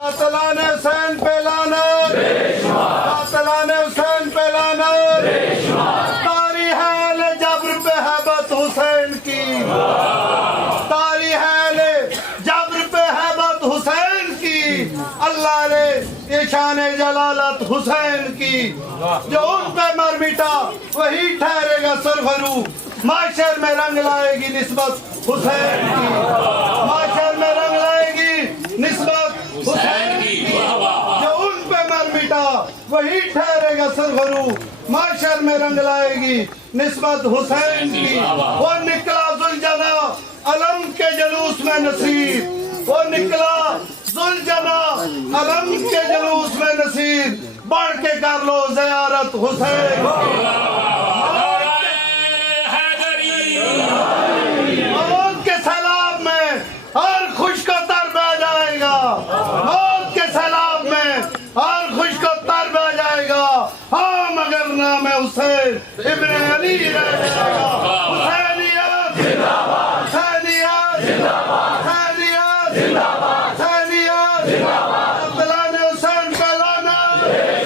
قاتلان حسین پہ لعنت، قاتلان حسین پہ لعنت، تاریخ اہل جبر پہ ہیبت حسین کی، تاریخ اہل جبر پہ ہیبت حسین کی، اللہ نے یہ شان جلالت حسین کی، جو ان پہ مر مٹا وہی ٹھہرے گا سرخرو، معاشر میں رنگ لائے گی نسبت حسین کی، معاشر میں رنگ لائے گی نسبت حسین کی، جو ان پہ مر مٹا وہی ٹھہرے گا سرخرو، معاشر میں رنگ لائے گی نسبت حسین کی۔ وہ نکلا ذوالجنا علم کے جلوس میں نصیر، وہ نکلا ذوالجنا علم کے جلوس میں نصیر، بڑھ کے کر لو زیارت حسین کی۔ موت کے سیلاب میں ہر خوش کو تر بہ جائے گا، موت کے سیلاب میں ہر خوش کو تر بہ جائے گا، ہاں مگر نام حسین ابن علی رہ جائے گا۔ حسینیت زندہ باد، حسینیت زندہ باد، حسینیت زندہ باد، حسینیت زندہ باد۔ قاتلان حسین پہ لعنت،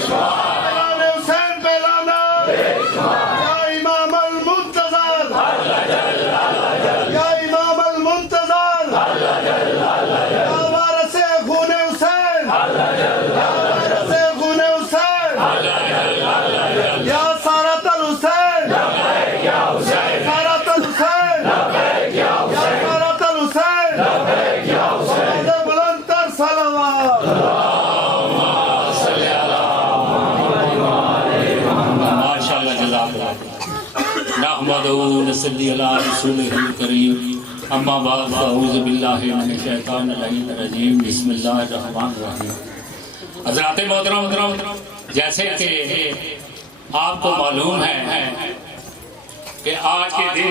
قاتلان حسین پہ لعنت، یا امام المنتظر، یا امام المنتظر، یا وارث خون حسین، یا وارث خون حسین، یا سارت الحسین، یا سارت الحسین، یا سارت الحسین، آواز بلند تر صلوات۔ ماشاءاللہ، جزاک اللہ۔ نحمدہ و نصلی علی رسولہ الکریم، اما بعد فاعوذ باللہ من الشیطان الرجیم، بسم اللہ الرحمن الرحیم۔ حضرات محترم، جیسے کہ آپ کو معلوم ہے کہ آج کے دن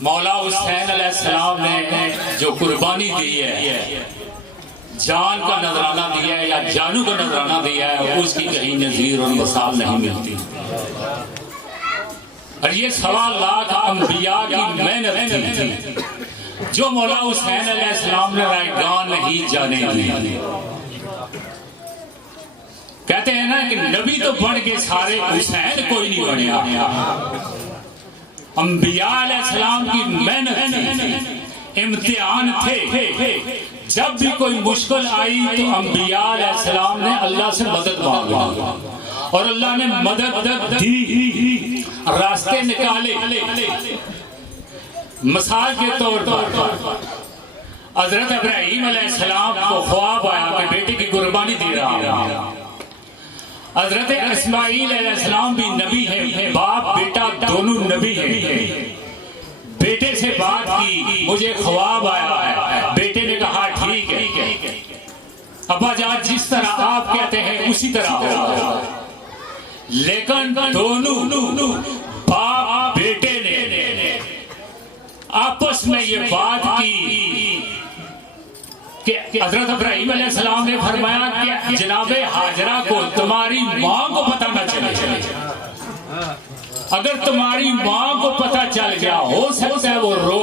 مولا حسین علیہ السلام نے جو قربانی دی ہے، جان کا نذرانہ دیا ہے یا جانو کا نذرانہ دیا ہے، اس کی کہیں نظیر اور مثال نہیں ملتی۔ اور یہ 1.25 لاکھ انبیاء کی محنت تھی جو مولا حسین علیہ السلام نے رائگان نہیں جانے دی۔ کہتے ہیں نا کہ نبی تو بن کے سارے، حسین کوئی نہیں بنیا۔ انبیاء علیہ السلام کی محنت تھی، امتحان تھے، جب بھی کوئی مشکل آئی تو انبیاء علیہ السلام نے اللہ سے مدد مانگی اور اللہ نے مدد دی، راستے نکالے۔ مثال کے طور پر حضرت ابراہیم علیہ السلام کو خواب آیا کہ بیٹے کی قربانی دے رہا ہوں۔ حضرت اسماعیل علیہ السلام بھی نبی ہے، باپ بیٹا دونوں نبی ہیں۔ بیٹے سے بات کی، مجھے خواب آیا ہے۔ بیٹے نے کہا ٹھیک ہے ابا جان، جس طرح آپ کہتے ہیں اسی طرح ہو۔ لیکن دونوں باپ بیٹے نے آپس میں یہ بات کی کہ حضرت ابراہیم علیہ السلام نے فرمایا کہ جناب ہاجرہ کو تمہاری ماں کو پتہ نہ چلے، اگر تمہاری ماں کو پتہ چل گیا ہو سکتا ہے وہ رو۔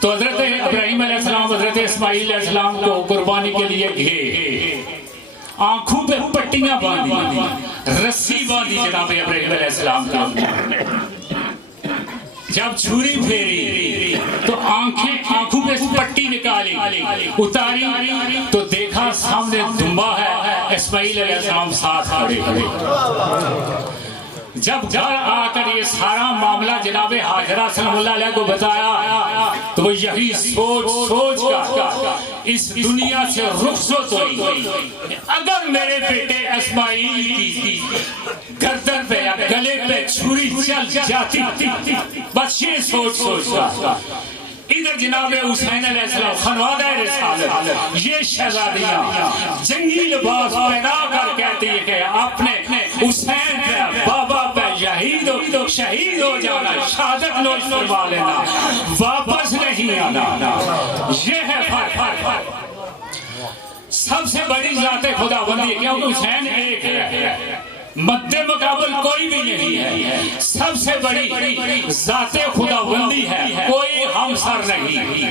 تو حضرت ابراہیم علیہ السلام حضرت اسماعیل علیہ السلام کو قربانی کے لیے گئے، آنکھوں پہ پٹیاں باندھی، رسی باندھی جناب ابراہیم علیہ السلام کا۔ جب چھری پھیری تو آنکھوں پہ پٹی نکالی، اتاری تو دیکھا سامنے دمبا ہے، اسماعیل علیہ السلام ساتھ کھڑے۔ جب گھر آ کر یہ سارا معاملہ جناب ہاجرہ صلی اللہ علیہ کو بتایا تو وہ یہی سوچ کر اس دنیا سے رخصت ہوئی، اگر میرے بیٹے اسماعیل کی گردن پہ یا گلے پہ چھری چل جاتی، بس یہ سوچ کر ادھر جناب حسین علیہ السلام خانوادہ رسالت، یہ شہزادیاں جنگی لباس پہنا کر کہتی ہے کہ اپنے حسین پہ بابا پہ شہید ہو جانا، شہادت نوش فرما لینا، واپس نہیں آنا۔ یہ ہے فرق۔ سب سے بڑی ذات خداوندی، کیونکہ حسین ایک ہے، مد مقابل کوئی بھی نہیں ہے، سب سے بڑی ذات خداوندی ہے، کوئی ہم سر نہیں۔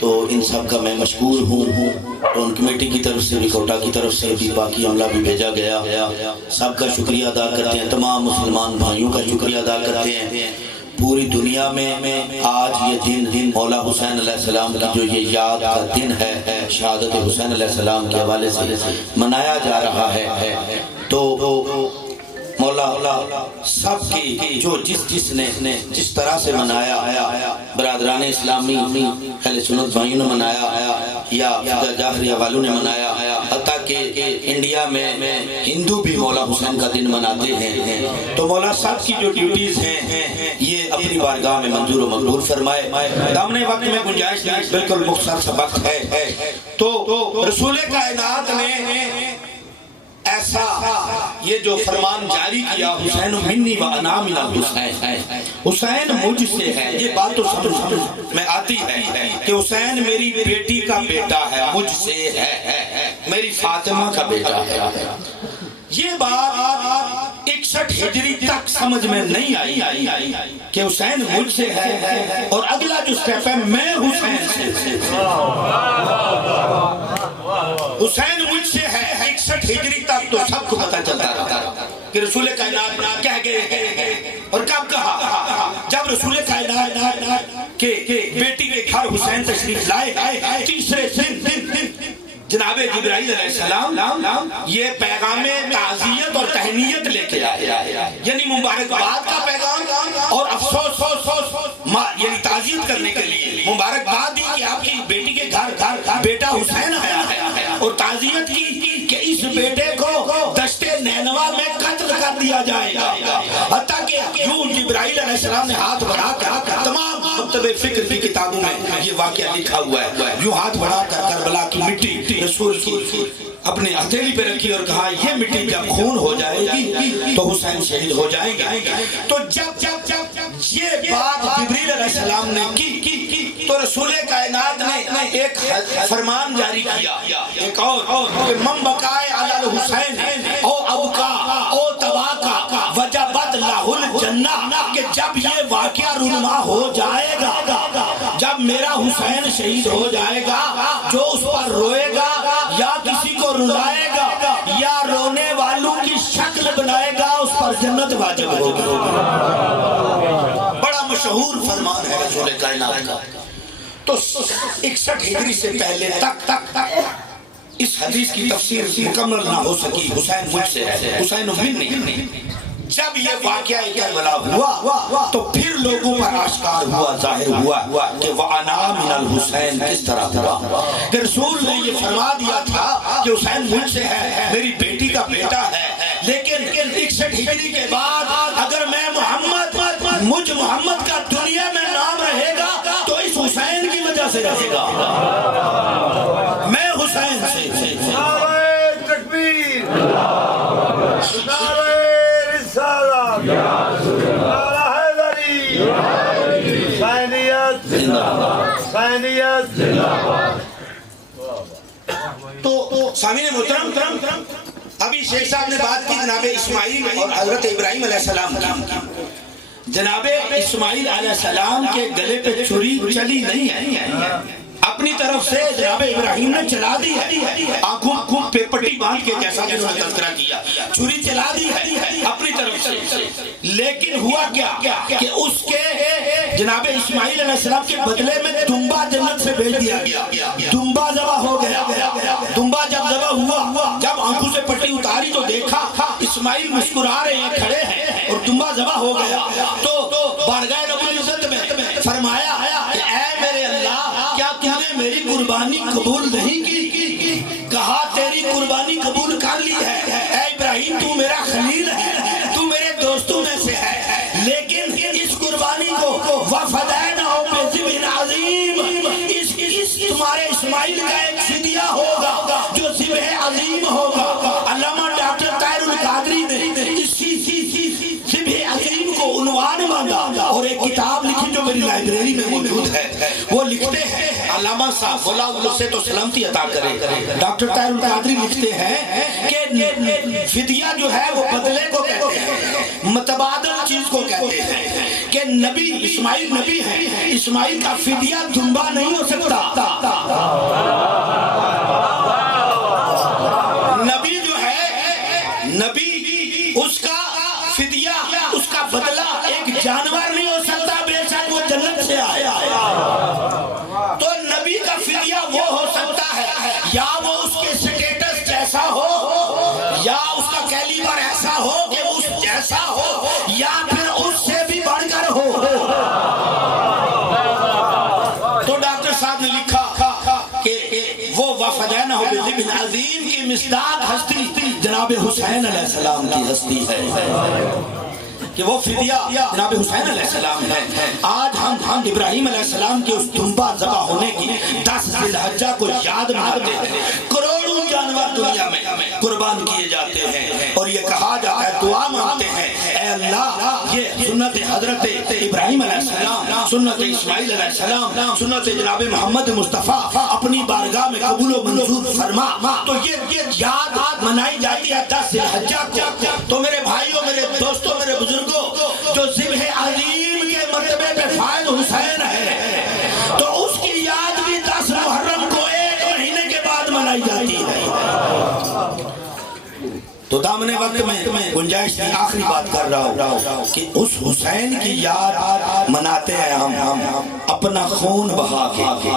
تو ان سب کا میں مشکور ہوں. ٹون کمیٹی کی طرف سے بھی، کوٹا کی طرف سے بھی، باقی عملہ بھی بھیجا گیا. سب کا شکریہ ادا کرتے ہیں، تمام مسلمان بھائیوں کا شکریہ ادا کرتے ہیں. پوری دنیا میں آج یہ دن مولا حسین علیہ السلام کی جو یہ یاد کا دن ہے، شہادت حسین علیہ السلام کے حوالے سے منایا جا رہا ہے. تو مولا سب کی جو جس نے جس طرح سے منایا، برادران اسلامی اہل سنت بھائیوں نے منایا یا فقہ جعفریہ والوں نے منایا، حتیٰ کہ انڈیا میں ہندو بھی مولا حسین کا دن مناتے ہیں. تو مولا صاحب کی جو ڈیوٹیز ہیں یہ اپنی بارگاہ میں منظور و مقبول فرمائے. دامن وقت میں گنجائش نہیں، بالکل مختصر سا وقت ہے. تو رسول کائنات نے ایسا یہ جو فرمان جاری کیا، حسین منی و انا من الحسین، حسین مجھ سے ہے. یہ بات تو سمجھ میں آتی ہے کہ حسین میری بیٹی کا بیٹا ہے، مجھ سے ہے، میری فاطمہ کا بیٹا ہے. یہ بات 61 ہجری تک سمجھ میں نہیں آئی کہ حسین مجھ سے ہے، اور اگلا جو سٹیپ ہے میں حسین سے. حسین مجھ سے ہے 61 ہجری تک تو سب کو پتہ چلتا رہا کہ رسول کائنات کہہ گئے. اور کب کہا؟ جب رسول کائنات کے بیٹی کے گھر حسین تشریف لائے، تیسرے دن جناب جبرائیل علیہ السلام یہ پیغام تعزیت اور تہنیت لے کے آئے، یعنی مبارکباد کا پیغام اور افسوس یعنی تعزیت کرنے کے لیے مبارکباد دی کہ آپ کی بیٹی کے گھر بیٹا حسین آیا ہے، اور تعزیت کی کہ اس بیٹے کو دشت نینوا میں قتل کر دیا جائے گا. حتیٰ کہ یوں جبرائیل علیہ السلام نے ہاتھ بڑھا کر، تمام مکتب فکر کی کتابوں میں یہ واقعہ لکھا ہوا ہے، یوں ہاتھ بڑھا کر کربلا کی مٹی رسول کی اپنے ہتھیلی پہ رکھی اور کہا یہ مٹی جب خون ہو جائے گی تو حسین شہید ہو جائیں گے. تو جب یہ بات جبریل علیہ السلام نے کی تو رسول کائنات نے ایک فرمان جاری کیا، ایک اور کہ من بقائے علی الحسین او ابکا او تباکا وجبت لہ الجنہ، کہ جب یہ واقعہ رونما ہو جائے گا، جب میرا حسین شہید ہو جائے گا، جو اس پر روئے گا یا کسی کو رلائے گا یا رونے والوں کی شکل بنائے گا، اس پر جنت واجب ہوگی. بڑا مشہور فرمان ہے رسول کائنات کا. تو 61 ہجری سے پہلے تک اس حدیث کی تفسیر مکمل نہ ہو سکی. حسین مجھ سے ہے، حسین منی. جب یہ واقعہ کربلا ہوا تو پھر لوگوں پر آشکار ہوا، ظاہر ہوا کہ وَأَنَا مِنَ الْحُسَيْن کس طرح ہوا. کہ رسول نے یہ فرما دیا تھا کہ حسین مجھ سے ہے، میری بیٹی کا بیٹا ہے، لیکن 61 ہجری کے بعد اگر میں مجھ محمد کا دنیا میں نام رہے گا تو اس حسین کی وجہ سے رہے گا. میں حسین سے نعرہ تکبیر، نعرہ رسالت، نعرہ حیدری، حسینیت، حسینیت. تو سامعین محترم، ابھی شیخ صاحب نے بات کی جناب اسماعیل اور حضرت ابراہیم علیہ السلام کی. جناب اسماعیل علیہ السلام کے گلے پہ چھری چلی نہیں ہے، اپنی طرف سے جناب ابراہیم نے چلا دی ہے، آنکھوں پہ پٹی باندھ کے، جیسا کہ انہوں نے تذکرہ کیا، چھری چلا دی ہے اپنی طرف سے. لیکن ہوا کیا کہ اس کے جناب اسماعیل علیہ السلام کے بدلے میں دمبا جنت سے بھیج دیا گیا. دمبا ذبح ہو گیا. دمبا جب ذبح ہوا، جب آنکھوں سے پٹی اتاری تو دیکھا اسماعیل مسکرا رہے ہیں، کھڑے ہیں، اور دمبا ذبح ہو گیا. تو بارگاہ رب العزت میں فرمایا کہ اے میرے اللہ، کیا تم نے میری قربانی قبول نہیں کی؟ کہا تیری قربانی قبول کر لی ہے اے ابراہیم، تو میرا خلیل ہے، تو میرے دوستوں میں سے ہے، لیکن اس قربانی کو وَفَدَيْنَاهُ بِذِبْحٍ عَظِيمٍ، اس تمہارے اسماعیل کا ایک فدیہ ہوگا جو ذبح عظیم ہوگا. علامہ ڈاکٹر طاہر القادری نے اسی ذبح عظیم کو عنوان مانگا اور ایک کتاب لکھی جو میری لائبریری میں موجود ہے. وہ لکھتے ہیں، علامہ صاحب مولا اللہ سے تو سلامتی عطا کرے، ڈاکٹر طاہر القادری لکھتے ہیں کہ فدیہ جو ہے وہ بدلے کو کہتے ہیں، متبادل چیز کو کہتے ہیں. کہ نبی اسماعیل نبی ہیں، اسماعیل کا فدیہ دمبا نہیں ہو سکتا. نبی جو ہے، نبی اس کا فدیہ، اس کا بدلہ ایک جانور نہیں ہو سکتا، بے شک وہ جنت سے آیا ہے. تو نبی کا فدیہ وہ ہو سکتا ہے یا وہ اس کے سٹیٹس جیسا ہو، یا اس کا کیلیبر ایسا ہو کہ اس جیسا ہو، یا پھر اس سے بھی بڑھ کر ہو. تو ڈاکٹر صاحب نے لکھا کہ وہ وفدینہ بذبح عظیم کی مصداق ہستی جناب حسین علیہ السلام کی ہستی ہے، کہ وہ فدیہ جناب حسین علیہ السلام ہے. آج ہم ابراہیم علیہ السلام کے اس دمبا ذبح ہونے کی 10 ذی الحجہ کو یاد مناتے ہیں. کروڑوں جانور دنیا میں قربان کیے جاتے ہیں اور یہ کہا جاتا ہے، دعا مانگتے ہیں، اے اللہ یہ سنت حضرت ابراہیم علیہ السلام، سنت اسماعیل علیہ السلام، سنت جناب محمد مصطفیٰ اپنی بارگاہ میں قبول و منظور فرما. تو یہ یاد منائی جاتی ہے 10 ذی الحجہ کو. تو میرے بھائیوں، میرے دوستوں، میرے بزرگوں، جو ذبح عظیم کے مرتبے پہ فائز حسین ہے، تو اس کی یاد بھی 10 محرم کو 1 مہینے کے بعد منائی جاتی ہے. تو دامن وقت میں گنجائش کی آخری بات کر رہا ہوں کہ اس حسین کی یاد مناتے ہیں ہم اپنا خون بہا کے.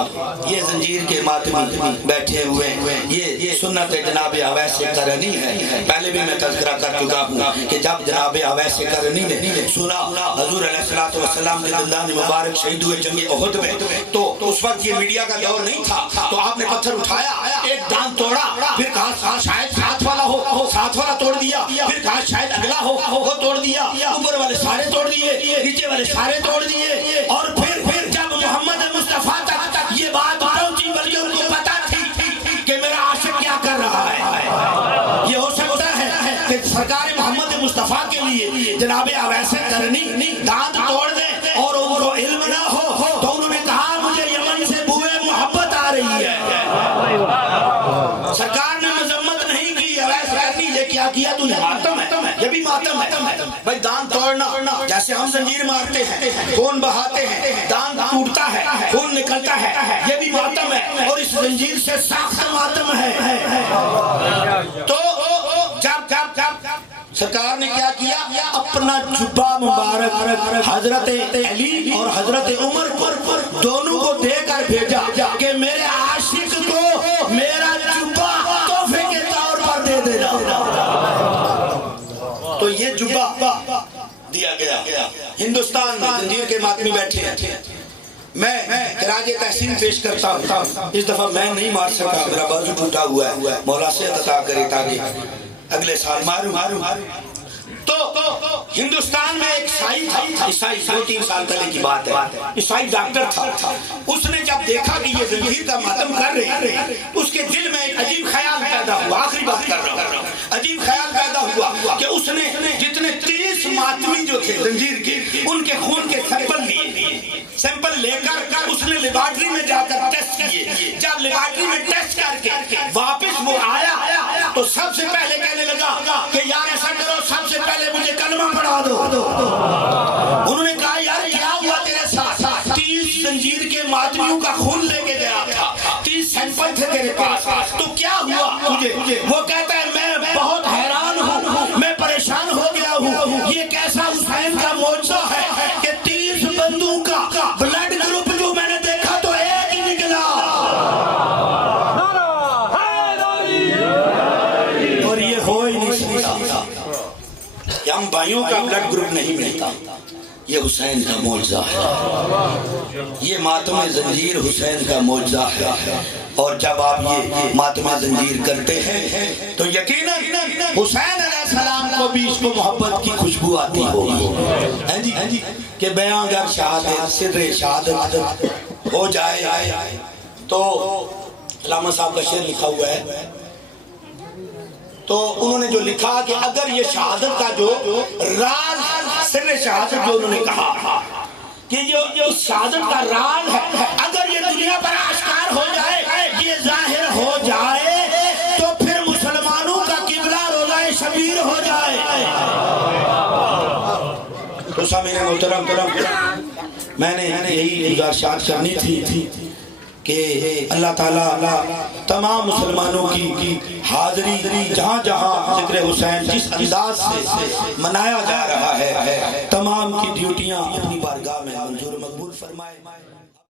یہ زنجیر کے ماتمی بیٹھے ہوئے، یہ سنت جناب اویس قرنی ہے. پہلے بھی میں تذکرہ کر چکا ہوں کہ جب جناب اویس قرنی نے سنا حضور علیہ السلام کے دندان مبارک شہید ہوئے جنگ احد میں، تو اس وقت یہ میڈیا کا دور نہیں تھا. تو آپ نے پتھر اٹھایا، ایک دان توڑا، پھر کہا شاید ساتھ والا ہو، ساتھ والا توڑ دیا، پھر کہا شاید اگلا ہو، وہ توڑ دیا، اوپر والے سارے توڑ دیے، نیچے والے سارے توڑ دیے. اور پھر جب محمد مصطفیٰ تک یہ بات پہنچی، بلکہ ان کو پتا تھی کہ میرا عاشق کیا کر رہا ہے. یہ ہو سکتا ہے کہ سرکار محمد مصطفیٰ کے لیے جناب اویس قرنی دانت توڑ دیں اور ان کو علم نہ ہو. تو انہوں نے کہا مجھے یمن سے بوئے محبت آ رہی ہے. سرکار نے مذمت نہیں کی، اویس قرنی یہ کیا تو یہ ماتم ہے، یہ بھی ماتم ہے. بھائی دان توڑنا، جیسے ہم زنجیر مارتے ہیں، خون بہاتے ہیں، دان ٹوٹتا ہے، خون نکلتا ہے، یہ بھی ماتم ہے، اور اس زنجیر سے ساخت ماتم ہے. تو جب سرکار نے کیا کیا، اپنا جبہ مبارک حضرت علی اور حضرت عمر کو دونوں کو دے کر بھیجا کہ میرے عاشق کو میرا جبہ تحفے کے طور پر دے دینا. تو یہ جبہ دیا گیا. ہندوستان میں زنجیر کے ماتمی بیٹھے ہیں. میں خراج تحسین پیش کرتا ہوں. اس دفعہ میں نہیں مار سکا، میرا بازو ٹوٹا ہوا ہے، مولا صحت عطا کرے تاکہ اگلے سال ماروں. تو ہندوستان میں ایک عیسائی تھا، عیسائی 2-3 سال پہلے کی بات ہے، عیسائی ڈاکٹر تھا. اس نے جب دیکھا کہ یہ زنجیر کا ماتم کر رہے ہیں، اس کے دل میں ایک عجیب خیال پیدا ہوا. آخری بات کر رہا ہوں، عجیب خیال پیدا ہوا کہ اس نے جتنے 30 ماتمی جو تھے زنجیر کے، ان کے خون کے سیمپل لیے. سیمپل لے کر اس نے لیبارٹری میں جا کر ٹیسٹ کیے. جب لیبارٹری میں ٹیسٹ کر کے واپس وہ آیا تو سب سے پہلے کہنے لگا کہ یار ایسا کرو، سب سے پہلے مجھے کلمہ پڑھا دو. انہوں نے کہا یار کیا ہوا تیرے ساتھ؟ 30 زنجیر کے ماتمیوں کا خون لے کے گیا تھا، 30 سیمپل تھے تیرے پاس، تو کیا ہوا تجھے؟ وہ کہتا ہے میں بہت حیران ہوں، میں پریشان ہو گیا ہوں. یہ کیسا حسین کا معجزہ ہے کہ 30 بندوں کا بلڈ گروپ جو میں نے دیکھا تو ایک ہی نکلا. اور یہ ہو ہی نہیں سکتا کہ ہم بھائیوں کا بلڈ گروپ نہیں ملتا. یہ حسین کا معجزہ ہے، یہ ماتم زنجیر حسین کا معجزہ ہے. اور جب آپ یہ ماتم زنجیر کرتے ہیں تو یقیناً حسین علیہ السلام کو بھی اس کو محبت کی خوشبو آتی ہوگی کہ بیاں گر شہادت سر شہادت ہو جائے. تو علامہ صاحب کا شعر لکھا ہوا ہے، تو انہوں نے جو لکھا کہ اگر یہ شہادت کا جو راز سر شہادت جو انہوں نے کہا کہ جو شہادت کا راز ہے، اگر یہ دنیا پر آشکار ہو جائے، یہ ظاہر ہو جائے، تو پھر مسلمانوں کا قبلہ روضہ شبیر ہو جائے. تو سامعین محترم محترم میں نے یہی گزارشات کرنی تھی کہ اللہ تعالیٰ تمام مسلمانوں کی حاضری جہاں جہاں ذکر حسین جس انداز سے منایا جا رہا ہے تمام کی ڈیوٹیاں اپنی بارگاہ میں منظور مقبول فرمائے.